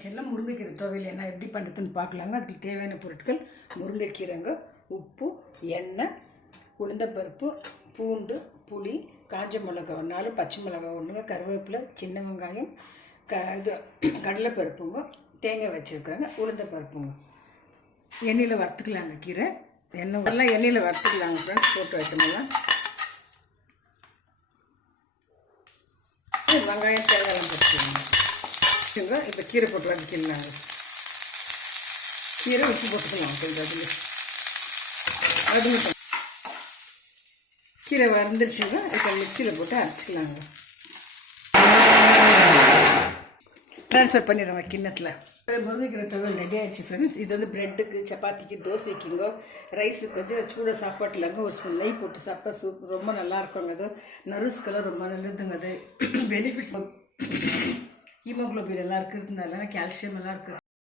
கிச்சனில் முருங்கைக்கீரை துவையல் என்ன எப்படி பண்ணுறதுன்னு பார்க்கலாங்க. அதுக்கு தேவையான பொருட்கள் முருங்கைக்கீரைங்க, உப்பு, எண்ணெய், உளுந்தப்பருப்பு, பூண்டு, புளி, காஞ்ச மிளகா 4, பச்சை மிளகா 1, கருவேப்பிலை, சின்ன வெங்காயம், இது கடலைப்பருப்புங்க, தேங்காய் வச்சுருக்காங்க, உளுந்தப்பருப்புங்க. எண்ணெயில் வறுத்துக்கலாங்க. கீரை எண்ணெய் நல்லா எண்ணெயில் வறுத்துக்கலாங்க ஃப்ரெண்ட்ஸ். போட்டு வைட்டமெல்லாம் வெங்காயம் தேங்காய் போட்டுக்கலாங்க. இப்போ கீரை போட்டு வதக்கிடலாங்க. கீரை உப்பு போட்டுக்கலாம் கொஞ்சம். அது கீரை வறந்துருச்சுங்க. இப்போ மிக்சியில் போட்டு அரைச்சிக்கலாங்க. ட்ரான்ஸ்ஃபர் பண்ணிடுறோங்க கிண்ணத்தில். முருங்கைக்கீரை துவையல் ரெடி ஆகிடுச்சு ஃப்ரெண்ட்ஸ். இது வந்து ப்ரெட்டுக்கு, சப்பாத்திக்கு, தோசைக்குங்கோ, ரைஸுக்கு கொஞ்சம் சூட சாப்பாட்டில்ங்க ஒரு ஸ்பூன் நெய் போட்டு சாப்பிட்டா ரொம்ப நல்லா இருக்குங்க. அது நர்வ்ஸ்க்கெல்லாம் ரொம்ப நல்லதுங்க. அது பெனிஃபிட்ஸ் ஹீமோக்ளோபின் எல்லாம் இருக்கிறதுனால, கால்சியம் எல்லாம் இருக்கிறது